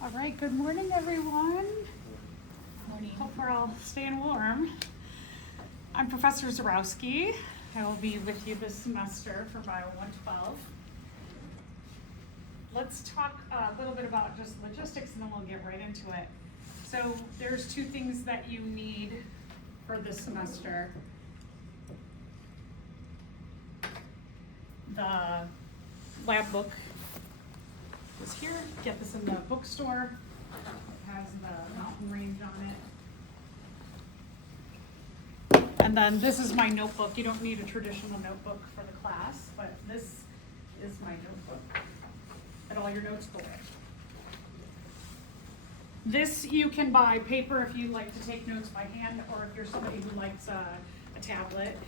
All right, good morning, everyone. Morning. Hope we're all staying warm. I'm Professor Zarowski. I will be with you this semester for Bio 112. Let's talk a little bit about just logistics and then we'll get right into it. So there's two things that you need for this semester. The lab book is here. Get this in the bookstore. It has the mountain range on it. And then this is my notebook. You don't need a traditional notebook for the class, but this is my notebook and all your notes go in. This you can buy paper if you like to take notes by hand, or if you're somebody who likes a tablet.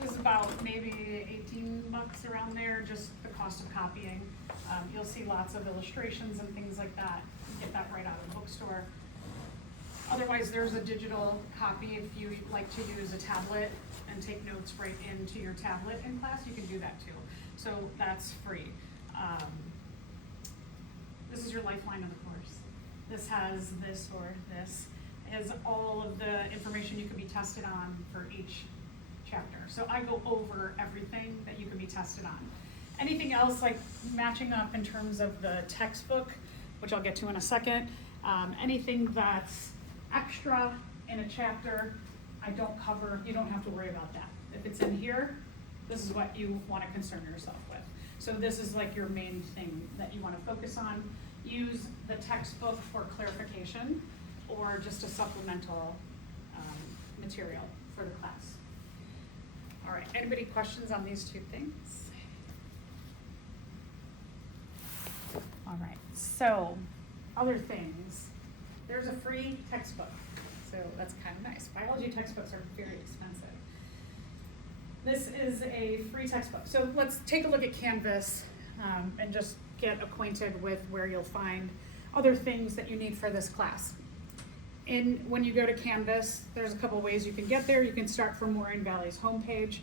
This is about maybe 18 bucks around there, just the cost of copying. You'll see lots of illustrations and things like that. You get that right out of the bookstore. Otherwise, there's a digital copy if you like to use a tablet and take notes right into your tablet in class. You can do that too. So that's free. This is your lifeline of the course. This has this or this. It has all of the information you can be tested on for each chapter. So I go over everything that you can be tested on. Anything else like matching up in terms of the textbook, which I'll get to in a second, anything that's extra in a chapter, I don't cover. You don't have to worry about that. If it's in here, this is what you want to concern yourself with. So this is like your main thing that you want to focus on. Use the textbook for clarification or just a supplemental material for the class. All right, anybody questions on these two things? All right, so other things. There's a free textbook, so that's kind of nice. Biology textbooks are very expensive. This is a free textbook. So let's take a look at Canvas and just get acquainted with where you'll find other things that you need for this class. When you go to Canvas, there's a couple ways you can get there. You can start from Moraine Valley's homepage.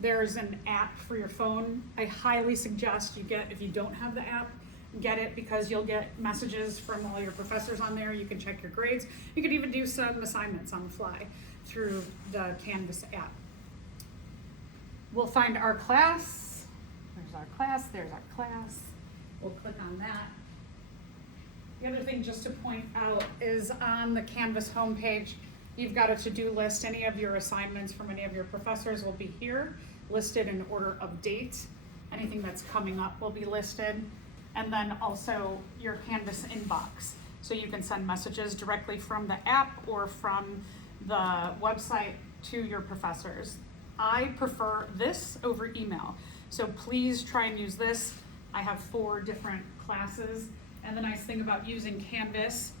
There's an app for your phone. I highly suggest you get, if you don't have the app, get it because you'll get messages from all your professors on there. You can check your grades. You can even do some assignments on the fly through the Canvas app. We'll find our class. There's our class, there's our class. We'll click on that. The other thing just to point out is on the Canvas homepage, you've got a to-do list. Any of your assignments from any of your professors will be here, listed in order of date. Anything that's coming up will be listed. And then also your Canvas inbox. So you can send messages directly from the app or from the website to your professors. I prefer this over email. So please try and use this. I have 4 different classes. And the nice thing about using Canvas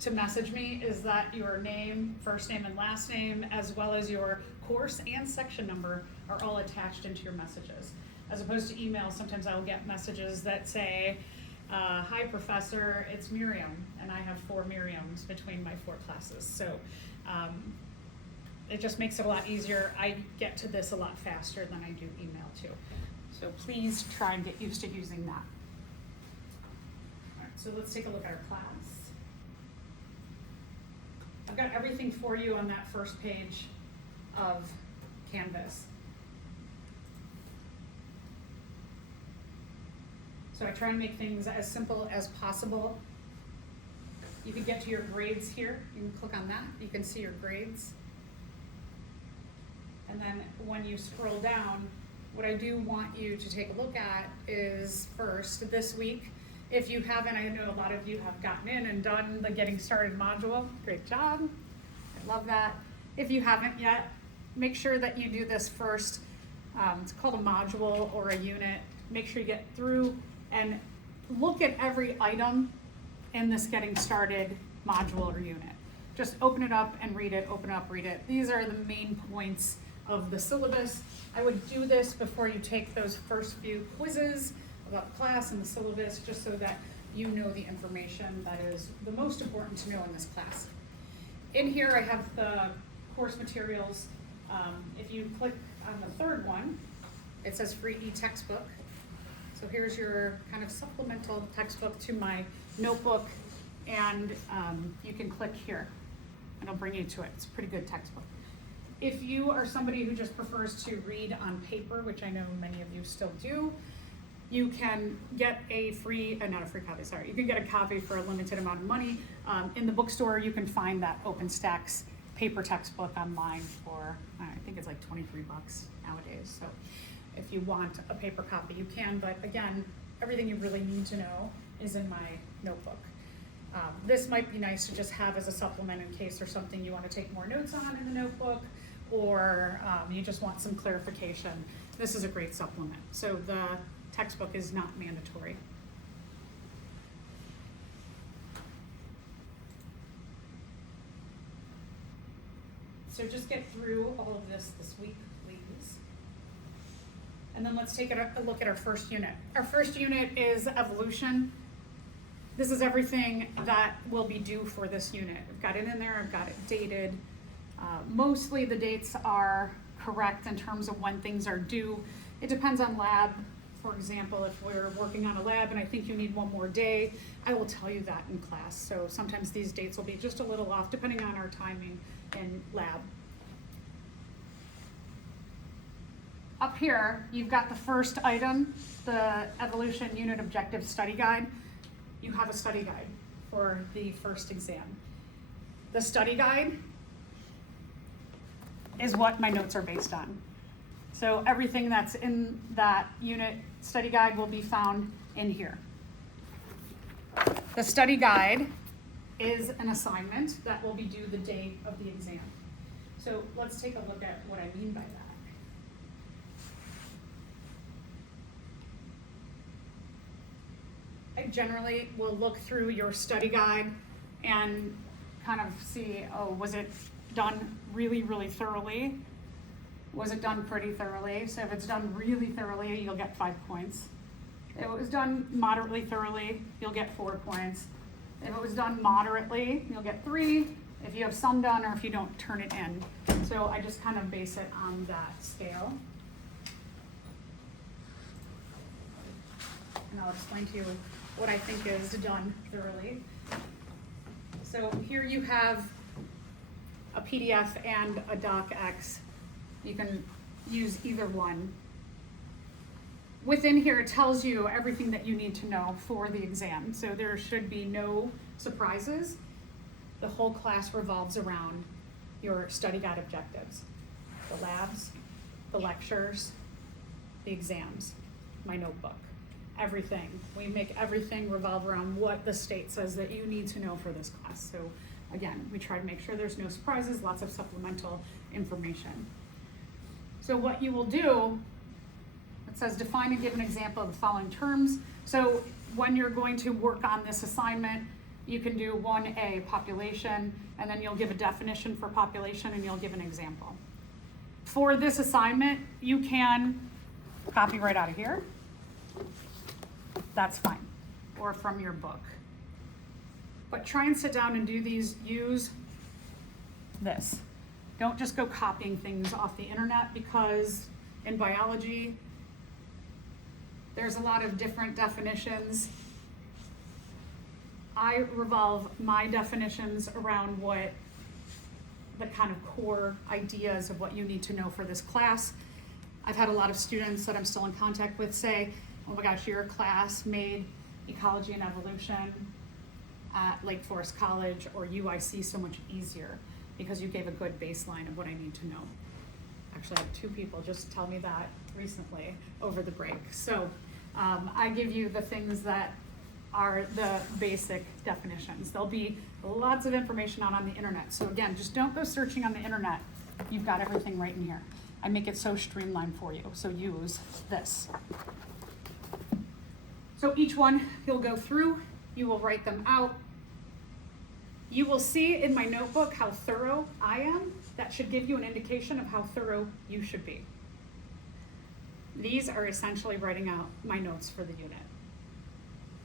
to message me is that your name, first name and last name, as well as your course and section number are all attached into your messages. As opposed to email, sometimes I'll get messages that say, hi professor, it's Miriam, and I have 4 Miriams between my 4 classes. So it just makes it a lot easier. I get to this a lot faster than I do email too. So please try and get used to using that. All right, so let's take a look at our class. I've got everything for you on that first page of Canvas. So I try and make things as simple as possible. You can get to your grades here. You can click on that. You can see your grades. And then when you scroll down, what I do want you to take a look at is first this week. If you haven't, I know a lot of you have gotten in and done the Getting Started module. Great job. I love that. If you haven't yet, make sure that you do this first. It's called a module or a unit. Make sure you get through and look at every item in this Getting Started module or unit. Just open it up and read it, open up, read it. These are the main points of the syllabus. I would do this before you take those first few quizzes about the class and the syllabus, just so that you know the information that is the most important to know in this class. In here I have the course materials. If you click on the third one, it says free e-textbook. So So here's your kind of supplemental textbook to my notebook, and you can click here. It'll bring you to it. It's a pretty good textbook. If you are somebody who just prefers to read on paper, which I know many of you still do, you can get a free, not a free copy, sorry. You can get a copy for a limited amount of money. In the bookstore, you can find that OpenStax paper textbook online for, I think it's like 23 bucks nowadays. So if you want a paper copy, you can, but again, everything you really need to know is in my notebook. This might be nice to just have as a supplement in case there's something you want to take more notes on in the notebook, or you just want some clarification. This is a great supplement. So the textbook is not mandatory. So just get through all of this week, please. And then let's take a look at our first unit. Our first unit is evolution. This is everything that will be due for this unit. I've got it in there, I've got it dated. Mostly the dates are correct in terms of when things are due. It depends on lab. For example, if we're working on a lab and I think you need one more day, I will tell you that in class. So sometimes these dates will be just a little off depending on our timing in lab. Up here, you've got the first item, the Evolution Unit Objective Study Guide. You have a study guide for the first exam. The study guide is what my notes are based on. So everything that's in that unit study guide will be found in here. The study guide is an assignment that will be due the day of the exam. So let's take a look at what I mean by that. I generally will look through your study guide and kind of see, oh, was it done really, really thoroughly? Was it done pretty thoroughly? So if it's done really thoroughly, you'll get 5 points. If it was done moderately thoroughly, you'll get 4 points. If it was done moderately, you'll get 3. If you have some done or if you don't turn it in. So I just kind of base it on that scale. And I'll explain to you what I think is done thoroughly. So here you have a PDF and a docx. You can use either one. Within here, it tells you everything that you need to know for the exam. So there should be no surprises. The whole class revolves around your study guide objectives. The labs, the lectures, the exams, my notebook. Everything. We make everything revolve around what the state says that you need to know for this class. So again, we try to make sure there's no surprises, lots of supplemental information. So what you will do, it says define and give an example of the following terms. So when you're going to work on this assignment, you can do 1A, population, and then you'll give a definition for population and you'll give an example. For this assignment, you can copy right out of here. That's fine, or from your book. But try and sit down and do these, use this. Don't just go copying things off the internet, because in biology, there's a lot of different definitions. I revolve my definitions around what the kind of core ideas of what you need to know for this class. I've had a lot of students that I'm still in contact with say, oh my gosh, your class made ecology and evolution at Lake Forest College or UIC so much easier because you gave a good baseline of what I need to know. Actually, I had 2 people just tell me that recently over the break. So I give you the things that are the basic definitions. There'll be lots of information out on the internet. So again, just don't go searching on the internet. You've got everything right in here. I make it so streamlined for you. So use this. So each one you'll go through, you will write them out. You will see in my notebook how thorough I am. That should give you an indication of how thorough you should be. These are essentially writing out my notes for the unit.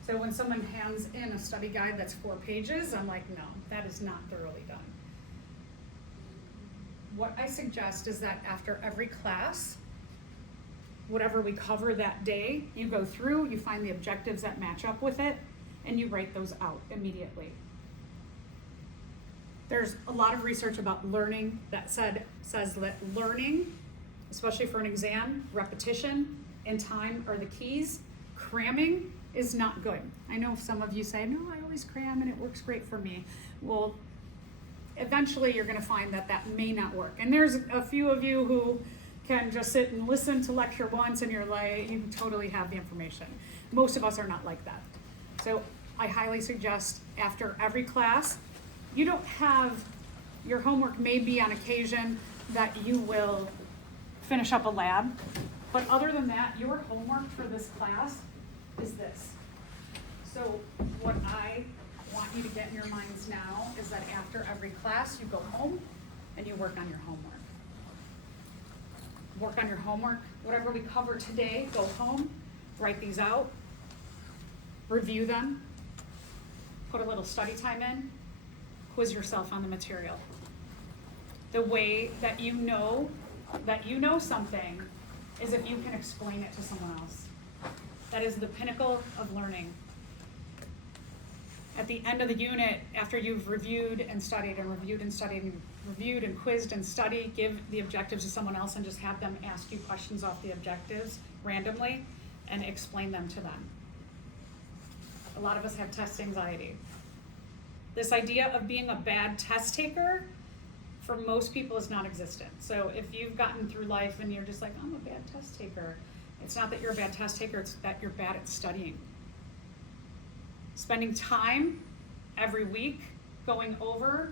So when someone hands in a study guide that's 4 pages, I'm like, no, that is not thoroughly done. What I suggest is that after every class, whatever we cover that day, you go through, you find the objectives that match up with it, and you write those out immediately. There's a lot of research about learning that says that learning, especially for an exam, repetition and time are the keys. Cramming is not good. I know some of you say, no, I always cram and it works great for me. Well, eventually you're gonna find that that may not work. And there's a few of you who can just sit and listen to lecture once and you're like, you totally have the information. Most of us are not like that. So I highly suggest after every class, you don't have, your homework may be on occasion that you will finish up a lab, but other than that, your homework for this class is this. So what I want you to get in your minds now is that after every class, you go home and you work on your homework. Work on your homework, whatever we cover today, go home, write these out, review them, put a little study time in, quiz yourself on the material. The way that you know something is if you can explain it to someone else. That is the pinnacle of learning. At the end of the unit, after you've reviewed and studied and reviewed and studied and reviewed and quizzed and studied, give the objectives to someone else and just have them ask you questions off the objectives randomly and explain them to them. A lot of us have test anxiety. This idea of being a bad test taker for most people is non-existent. So if you've gotten through life and you're just like, I'm a bad test taker, it's not that you're a bad test taker, it's that you're bad at studying. Spending time every week going over,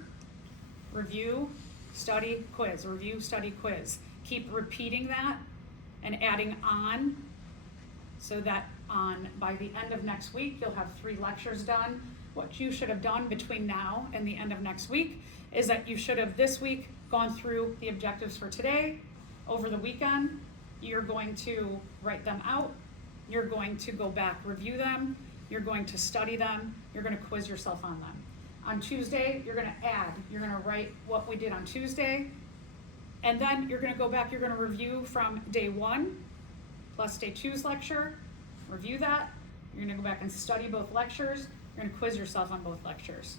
review, study, quiz, review, study, quiz. Keep repeating that and adding on so that by the end of next week, you'll have 3 lectures done. What you should have done between now and the end of next week is that you should have this week gone through the objectives for today. Over the weekend, you're going to write them out. You're going to go back, review them. You're going to study them. You're going to quiz yourself on them. On Tuesday, you're going to add. You're going to write what we did on Tuesday. And then you're going to go back, you're going to review from day 1 plus day 2's lecture. Review that. You're going to go back and study both lectures. You're going to quiz yourself on both lectures.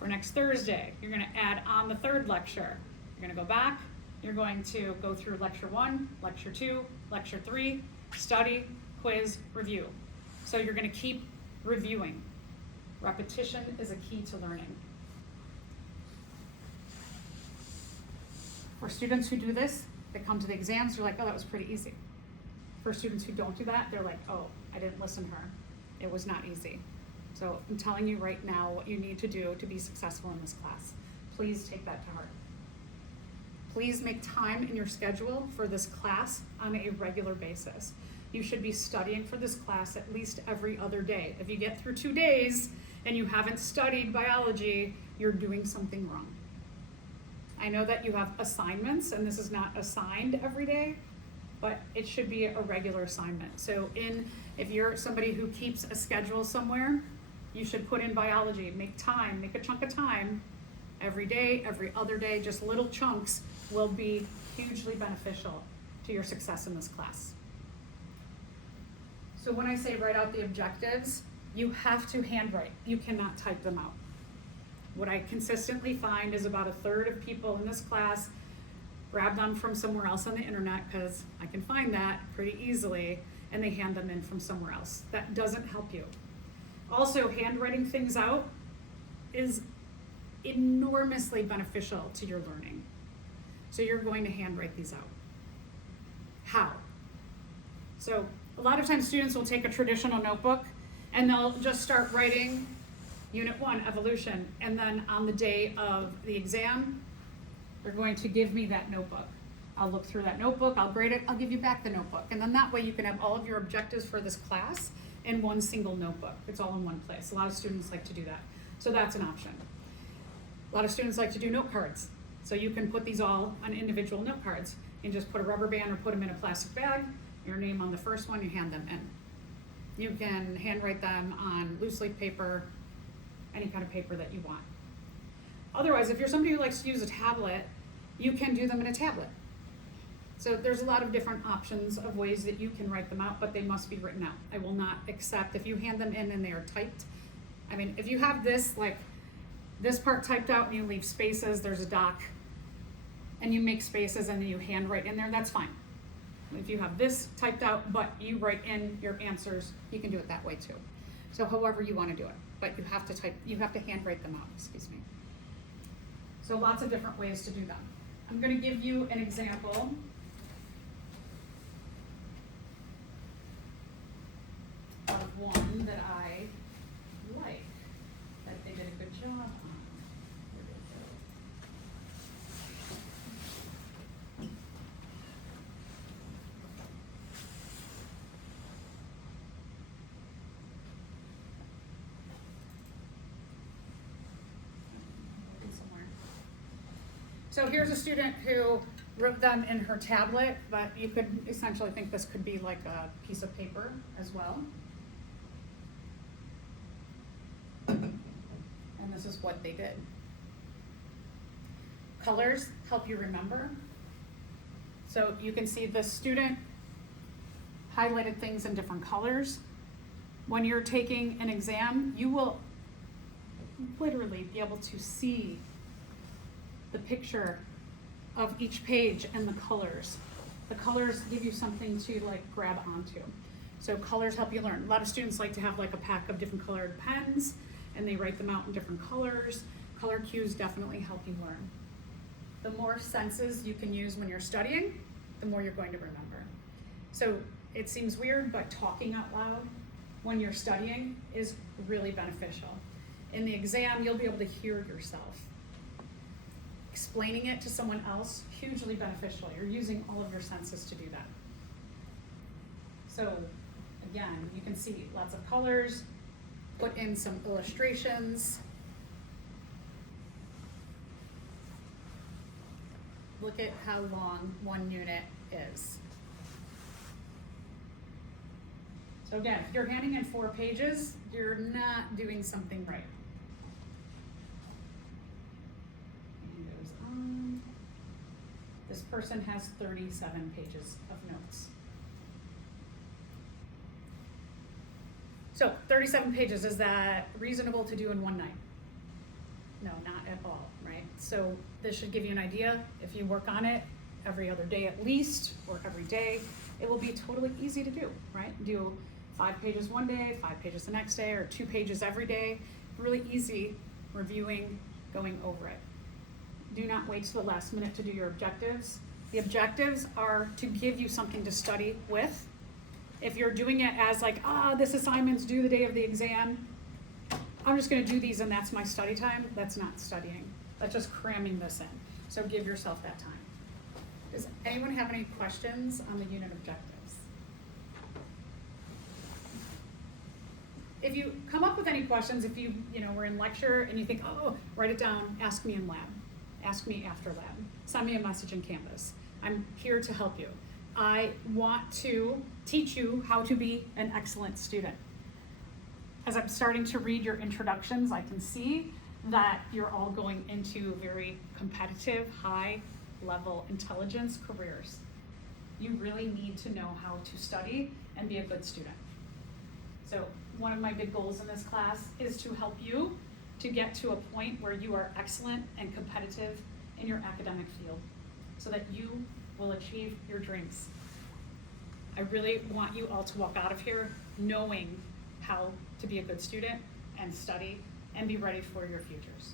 For next Thursday, you're going to add on the 3rd lecture. You're going to go back. You're going to go through lecture 1, lecture 2, lecture 3, study, quiz, review. So you're going to keep reviewing. Repetition is a key to learning. For students who do this, they come to the exams, they're like, oh, that was pretty easy. For students who don't do that, they're like, oh, I didn't listen to her. It was not easy. So I'm telling you right now what you need to do to be successful in this class. Please take that to heart. Please make time in your schedule for this class on a regular basis. You should be studying for this class at least every other day. If you get through 2 days and you haven't studied biology, you're doing something wrong. I know that you have assignments and this is not assigned every day, but it should be a regular assignment. So if you're somebody who keeps a schedule somewhere, you should put in biology, make a chunk of time every day, every other day. Just little chunks will be hugely beneficial to your success in this class. So when I say write out the objectives, you have to handwrite. You cannot type them out. What I consistently find is about 1/3 of people in this class grab them from somewhere else on the internet, because I can find that pretty easily, and they hand them in from somewhere else. That doesn't help you. Also, handwriting things out is enormously beneficial to your learning. So you're going to handwrite these out. How? So a lot of times students will take a traditional notebook and they'll just start writing Unit 1, Evolution, and then on the day of the exam, they're going to give me that notebook. I'll look through that notebook, I'll grade it, I'll give you back the notebook. And then that way you can have all of your objectives for this class in one single notebook. It's all in one place. A lot of students like to do that. So that's an option. A lot of students like to do note cards. So you can put these all on individual note cards and just put a rubber band or put them in a plastic bag, your name on the first one, you hand them in. You can handwrite them on loose leaf paper, any kind of paper that you want. Otherwise, if you're somebody who likes to use a tablet, you can do them in a tablet. So there's a lot of different options of ways that you can write them out, but they must be written out. I will not accept if you hand them in and they are typed. I mean, if you have this, like this part typed out and you leave spaces, there's a doc, and you make spaces and then you handwrite in there, that's fine. If you have this typed out, but you write in your answers, you can do it that way too. So however you want to do it, but you have to handwrite them out, excuse me. So lots of different ways to do them. I'm going to give you an example. Of one that I like, that they did a good job on. Where did it go? Somewhere. So here's a student who wrote them in her tablet, but you could essentially think this could be like a piece of paper as well. And this is what they did. Colors help you remember. So you can see the student highlighted things in different colors. When you're taking an exam, you will literally be able to see the picture of each page and the colors. The colors give you something to like grab onto. So colors help you learn. A lot of students like to have like a pack of different colored pens and they write them out in different colors. Color cues definitely help you learn. The more senses you can use when you're studying, the more you're going to remember. So it seems weird, but talking out loud when you're studying is really beneficial. In the exam, you'll be able to hear yourself. Explaining it to someone else, hugely beneficial. You're using all of your senses to do that. So again, you can see lots of colors, put in some illustrations. Look at how long one unit is. So again, if you're handing in 4 pages, you're not doing something right. And it goes on. This person has 37 pages of notes. So 37 pages, is that reasonable to do in one night? No, not at all, right? So this should give you an idea. If you work on it every other day at least, or every day, it will be totally easy to do, right? Do 5 pages one day, 5 pages the next day, or 2 pages every day. Really easy reviewing, going over it. Do not wait till the last minute to do your objectives. The objectives are to give you something to study with. If you're doing it as like, this assignment's due the day of the exam, I'm just gonna do these and that's my study time, that's not studying. That's just cramming this in. So give yourself that time. Does anyone have any questions on the unit objectives? If you come up with any questions, if you were in lecture and you think, write it down, ask me in lab. Ask me after lab. Send me a message in Canvas. I'm here to help you. I want to teach you how to be an excellent student. As I'm starting to read your introductions, I can see that you're all going into very competitive, high-level intelligence careers. You really need to know how to study and be a good student. So one of my big goals in this class is to help you to get to a point where you are excellent and competitive in your academic field so that you will achieve your dreams. I really want you all to walk out of here knowing how to be a good student and study and be ready for your futures.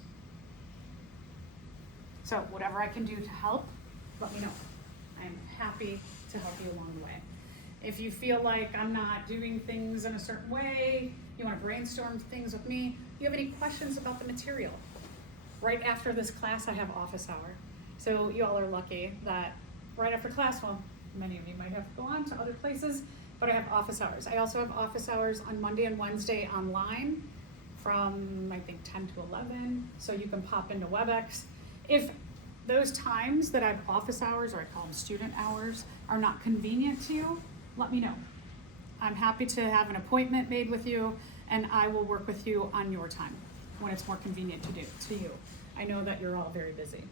So whatever I can do to help, let me know. I'm happy to help you along the way. If you feel like I'm not doing things in a certain way, you want to brainstorm things with me, you have any questions about the material, right after this class I have office hour. So you all are lucky that right after class, well, many of you might have to go on to other places, but I have office hours. I also have office hours on Monday and Wednesday online from I think 10 to 11, so you can pop into WebEx. If those times that I have office hours, or I call them student hours, are not convenient to you, let me know. I'm happy to have an appointment made with you, and I will work with you on your time when it's more convenient to you. I know that you're all very busy.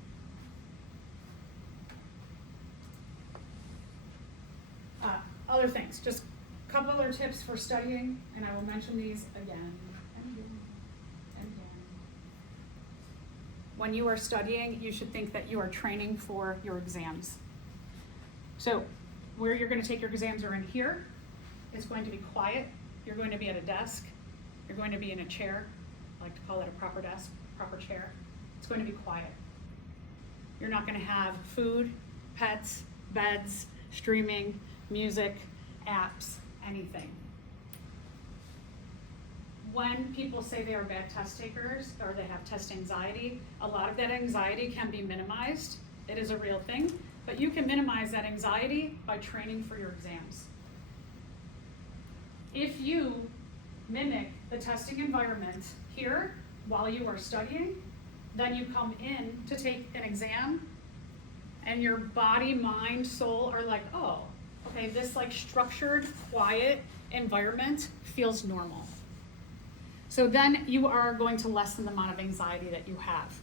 other things, just a couple other tips for studying, and I will mention these again and again and again. When you are studying, you should think that you are training for your exams. So where you're going to take your exams are in here. It's going to be quiet. You're going to be at a desk. You're going to be in a chair. I like to call it a proper desk, proper chair. It's going to be quiet. You're not going to have food, pets, beds, streaming, music, apps, anything. When people say they are bad test takers or they have test anxiety, a lot of that anxiety can be minimized. It is a real thing, but you can minimize that anxiety by training for your exams. If you mimic the testing environment here while you are studying, then you come in to take an exam and your body, mind, soul are like, oh, okay, this like structured, quiet environment feels normal. So then you are going to lessen the amount of anxiety that you have.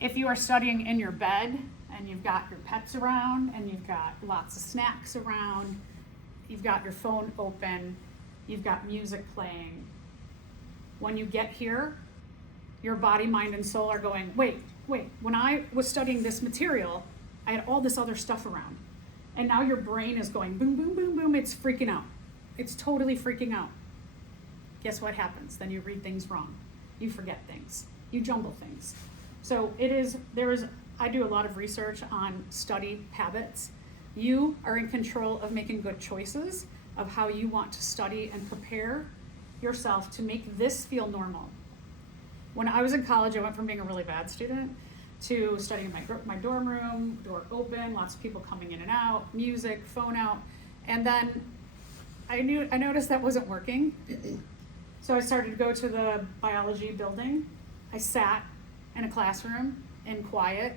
If you are studying in your bed and you've got your pets around and you've got lots of snacks around, you've got your phone open, you've got music playing, when you get here, your body, mind, and soul are going, wait, when I was studying this material, I had all this other stuff around. And now your brain is going boom, boom, boom, boom, it's freaking out. It's totally freaking out. Guess what happens? Then you read things wrong. You forget things. You jumble things. So I do a lot of research on study habits. You are in control of making good choices of how you want to study and prepare yourself to make this feel normal. When I was in college, I went from being a really bad student to studying in my dorm room, door open, lots of people coming in and out, music, phone out. And then I noticed that wasn't working. So I started to go to the biology building. I sat in a classroom in quiet,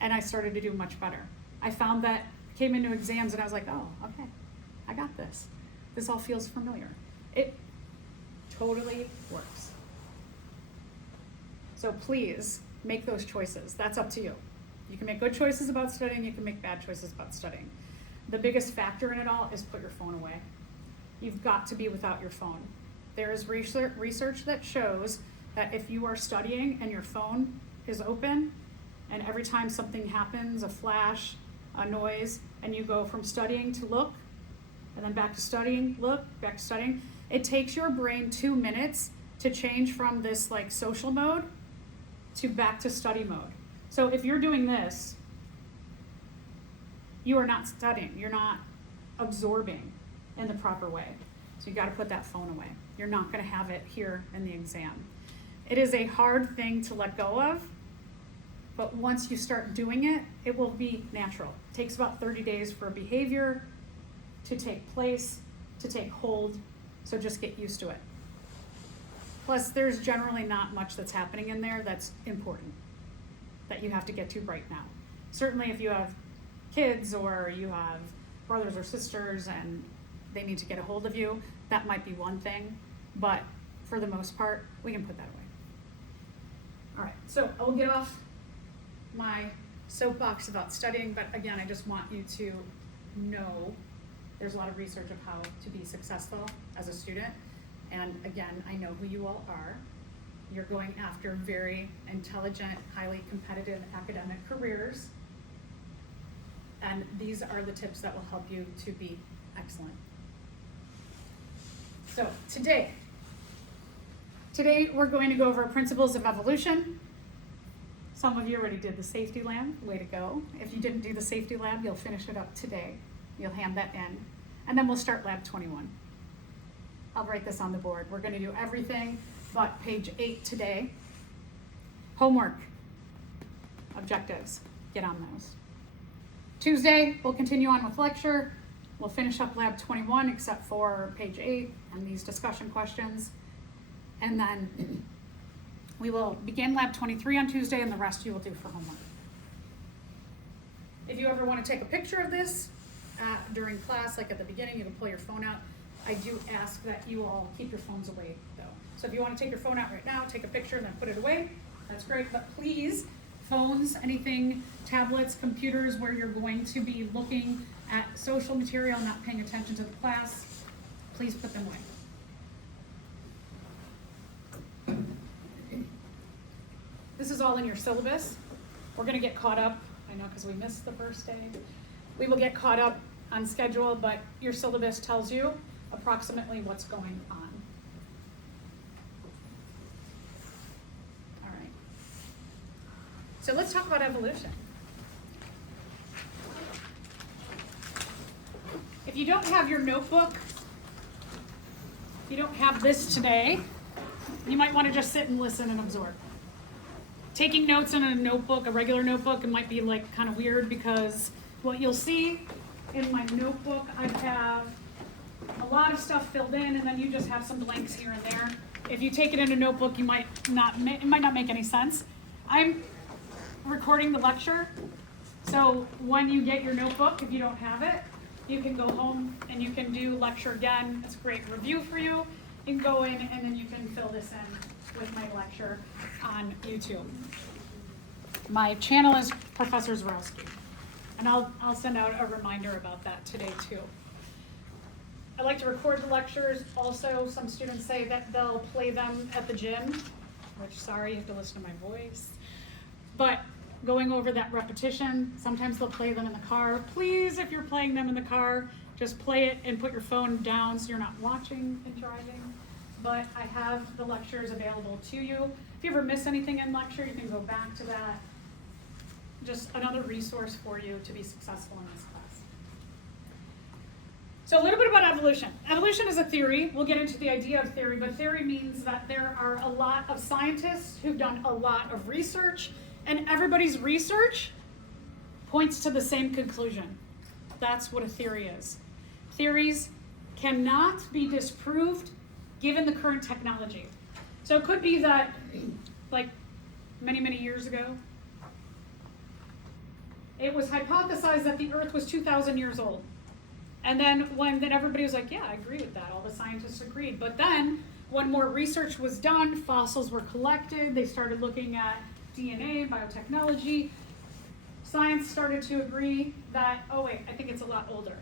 and I started to do much better. I found that I came into exams and I was like, oh, okay, I got this. This all feels familiar. It totally works. So please make those choices. That's up to you. You can make good choices about studying, you can make bad choices about studying. The biggest factor in it all is put your phone away. You've got to be without your phone. There is research that shows that if you are studying and your phone is open, and every time something happens, a flash, a noise, and you go from studying to look, and then back to studying, look, back to studying, it takes your brain 2 minutes to change from this like social mode to back to study mode. So if you're doing this, you are not studying, you're not absorbing in the proper way. So you gotta put that phone away. You're not gonna have it here in the exam. It is a hard thing to let go of, but once you start doing it, it will be natural. It takes about 30 days for a behavior to take place, to take hold, so just get used to it. Plus, there's generally not much that's happening in there that's important, that you have to get to right now. Certainly if you have kids or you have brothers or sisters and they need to get a hold of you, that might be one thing, but for the most part, we can put that away. All right, so I will get off my soapbox about studying, but again, I just want you to know there's a lot of research of how to be successful as a student. And again, I know who you all are. You're going after very intelligent, highly competitive academic careers. And these are the tips that will help you to be excellent. So today we're going to go over principles of evolution. Some of you already did the safety lab, way to go. If you didn't do the safety lab, you'll finish it up today. You'll hand that in. And then we'll start lab 21. I'll write this on the board. We're gonna do everything but page 8 today. Homework, objectives, get on those. Tuesday, we'll continue on with lecture. We'll finish up lab 21 except for page 8 and these discussion questions. And then we will begin lab 23 on Tuesday and the rest you will do for homework. If you ever want to take a picture of this during class, like at the beginning, you can pull your phone out. I do ask that you all keep your phones away though. So if you want to take your phone out right now, take a picture and then put it away, that's great. But please, phones, anything, tablets, computers where you're going to be looking at social material, not paying attention to the class, please put them away. This is all in your syllabus. We're gonna get caught up, I know because we missed the first day. We will get caught up on schedule, but your syllabus tells you approximately what's going on. All right. So let's talk about evolution. If you don't have your notebook, if you don't have this today, you might want to just sit and listen and absorb. Taking notes in a notebook, a regular notebook, it might be like kind of weird because what you'll see in my notebook, I have a lot of stuff filled in and then you just have some blanks here and there. If you take it in a notebook, it might not make any sense. I'm recording the lecture, so when you get your notebook, if you don't have it, you can go home and you can do lecture again. It's a great review for you. You can go in and then you can fill this in with my lecture on YouTube. My channel is Professor Zurowski, and I'll send out a reminder about that today too. I like to record the lectures. Also, some students say that they'll play them at the gym, which, sorry, you have to listen to my voice. But going over that repetition, sometimes they'll play them in the car. Please, if you're playing them in the car, just play it and put your phone down so you're not watching and driving. But I have the lectures available to you. If you ever miss anything in lecture, you can go back to that. Just another resource for you to be successful in this class. So a little bit about evolution. Evolution is a theory. We'll get into the idea of theory, but theory means that there are a lot of scientists who've done a lot of research, and everybody's research points to the same conclusion. That's what a theory is. Theories cannot be disproved given the current technology. So it could be that, like many, many years ago, it was hypothesized that the Earth was 2,000 years old. And then everybody was like, yeah, I agree with that. All the scientists agreed. But then when more research was done, fossils were collected, they started looking at DNA, biotechnology. Science started to agree that, oh wait, I think it's a lot older.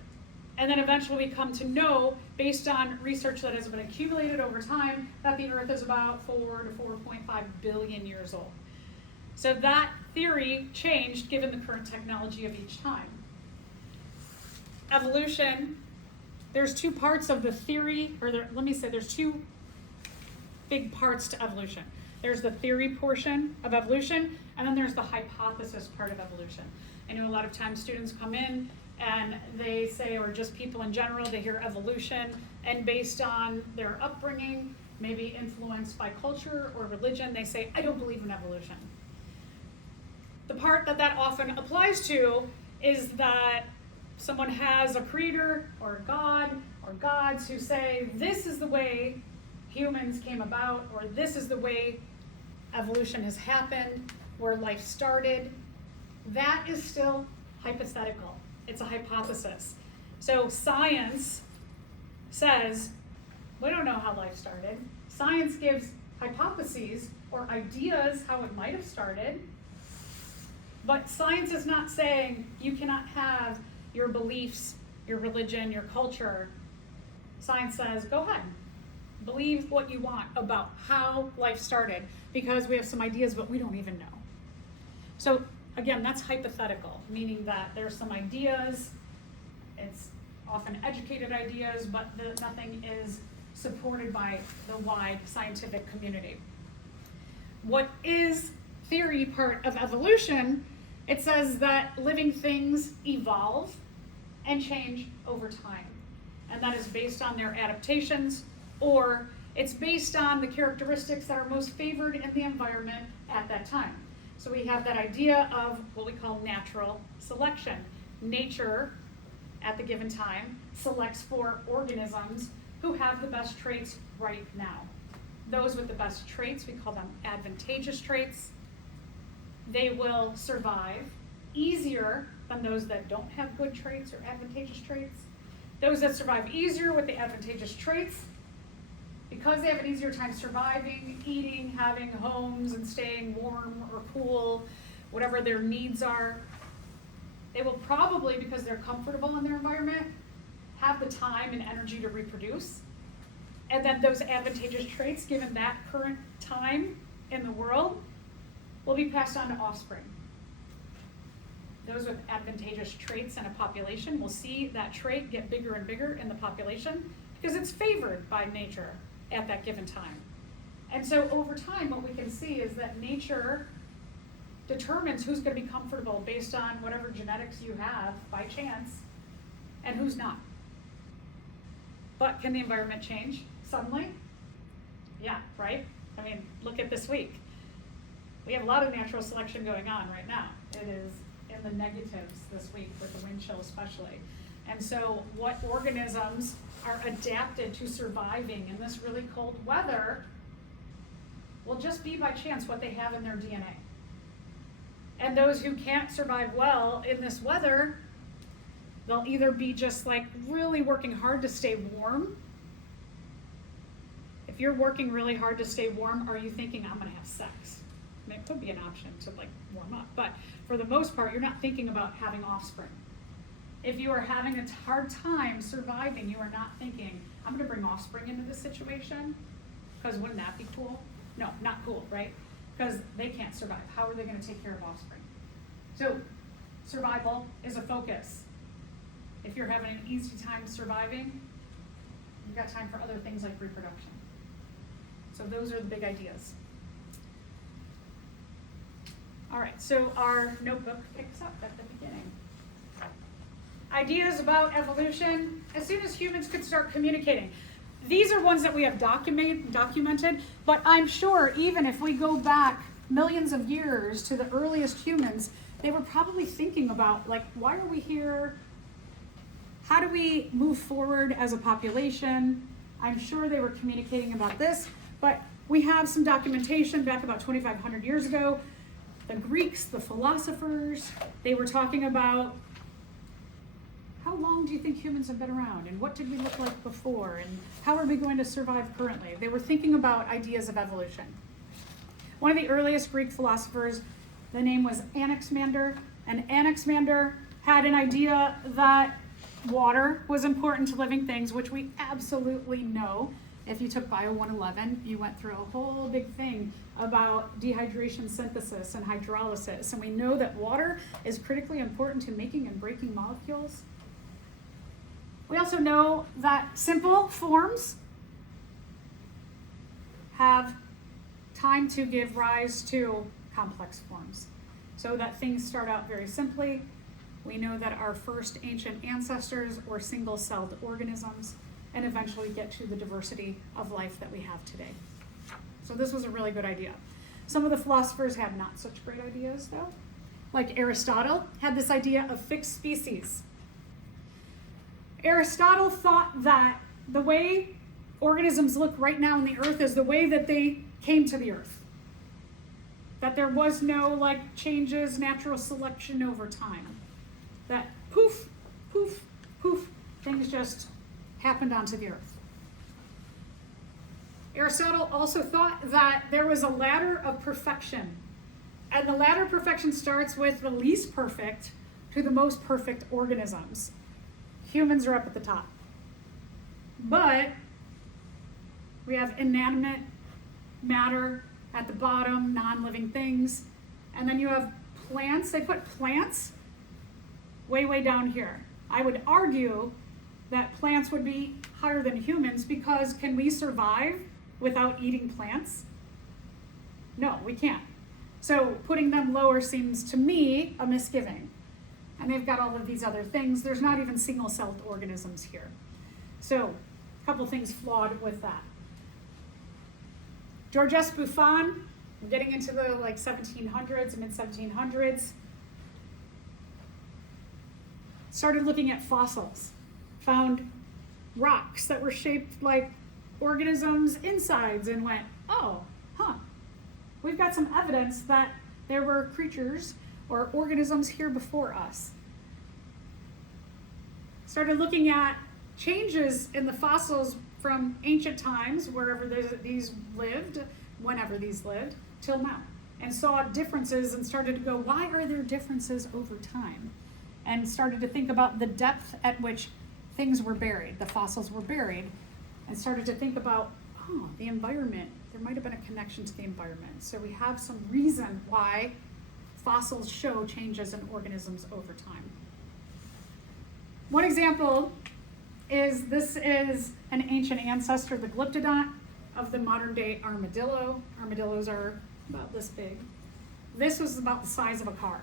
And then eventually we come to know, based on research that has been accumulated over time, that the Earth is about 4 to 4.5 billion years old. So that theory changed given the current technology of each time. Evolution, there's two parts of the theory, there's two big parts to evolution. There's the theory portion of evolution, and then there's the hypothesis part of evolution. I know a lot of times students come in and they say, or just people in general, they hear evolution, and based on their upbringing, maybe influenced by culture or religion, they say, I don't believe in evolution. The part that often applies to is that someone has a creator or a god or gods who say, this is the way humans came about, or this is the way evolution has happened, where life started. That is still hypothetical. It's a hypothesis. So science says, we don't know how life started. Science gives hypotheses or ideas how it might have started, but science is not saying you cannot have your beliefs, your religion, your culture. Science says, go ahead, believe what you want about how life started, because we have some ideas, but we don't even know. So again, that's hypothetical, meaning that there's some ideas, it's often educated ideas, but nothing is supported by the wide scientific community. What is theory part of evolution? It says that living things evolve and change over time. And that is based on their adaptations, or it's based on the characteristics that are most favored in the environment at that time. So we have that idea of what we call natural selection. Nature, at the given time, selects for organisms who have the best traits right now. Those with the best traits, we call them advantageous traits. They will survive easier than those that don't have good traits or advantageous traits. Those that survive easier with the advantageous traits, because they have an easier time surviving, eating, having homes, and staying warm or cool, whatever their needs are, They will probably, because they're comfortable in their environment, have the time and energy to reproduce. And then those advantageous traits, given that current time in the world, will be passed on to offspring. Those with advantageous traits in a population will see that trait get bigger and bigger in the population because it's favored by nature at that given time. And so over time, what we can see is that nature determines who's going to be comfortable based on whatever genetics you have by chance and who's not. But can the environment change suddenly? Yeah, right? I mean, look at this week. We have a lot of natural selection going on right now. It is in the negatives this week with the wind chill especially. And so what organisms are adapted to surviving in this really cold weather will just be by chance what they have in their DNA. And those who can't survive well in this weather, they'll either be just like really working hard to stay warm. If you're working really hard to stay warm, are you thinking, I'm gonna have sex? I mean, it could be an option to like warm up, but for the most part, you're not thinking about having offspring. If you are having a hard time surviving, you are not thinking, I'm gonna bring offspring into this situation, because wouldn't that be cool? No, not cool, right? Because they can't survive. How are they gonna take care of offspring? So survival is a focus. If you're having an easy time surviving, you've got time for other things like reproduction. So those are the big ideas. All right, so our notebook picks up at the beginning. Ideas about evolution, as soon as humans could start communicating. These are ones that we have documented, but I'm sure even if we go back millions of years to the earliest humans, they were probably thinking about, like, why are we here? How do we move forward as a population? I'm sure they were communicating about this, but we have some documentation back about 2,500 years ago. The Greeks, the philosophers, they were talking about how long do you think humans have been around and what did we look like before and how are we going to survive currently? They were thinking about ideas of evolution. One of the earliest Greek philosophers, the name was Anaximander, and Anaximander had an idea that water was important to living things, which we absolutely know. If you took Bio 111, you went through a whole big thing about dehydration synthesis and hydrolysis, and we know that water is critically important to making and breaking molecules. We also know that simple forms have time to give rise to complex forms, so that things start out very simply. We know that our first ancient ancestors were single-celled organisms and eventually get to the diversity of life that we have today. So this was a really good idea. Some of the philosophers had not such great ideas though. Like Aristotle had this idea of fixed species. Aristotle thought that the way organisms look right now in the earth is the way that they came to the earth. That there was no like changes, natural selection over time. That poof, poof, poof, things just happened onto the earth. Aristotle also thought that there was a ladder of perfection. And the ladder of perfection starts with the least perfect to the most perfect organisms. Humans are up at the top. But we have inanimate matter at the bottom, non-living things. And then you have plants. They put plants way, way down here. I would argue that plants would be higher than humans because can we survive without eating plants? No, we can't. So putting them lower seems to me a misgiving. And they've got all of these other things. There's not even single-celled organisms here. So a couple things flawed with that. Georges Buffon, getting into the like 1700s, mid-1700s, started looking at fossils, found rocks that were shaped like organisms' insides and went, oh, we've got some evidence that there were creatures or organisms here before us. Started looking at changes in the fossils from ancient times, wherever these lived, whenever these lived, till now, and saw differences and started to go, why are there differences over time? and started to think about the depth at which things were buried, the fossils were buried, and started to think about, oh, the environment, there might have been a connection to the environment. So we have some reason why fossils show changes in organisms over time. One example is this is an ancient ancestor, the Glyptodont, of the modern day armadillo. Armadillos are about this big. This was about the size of a car.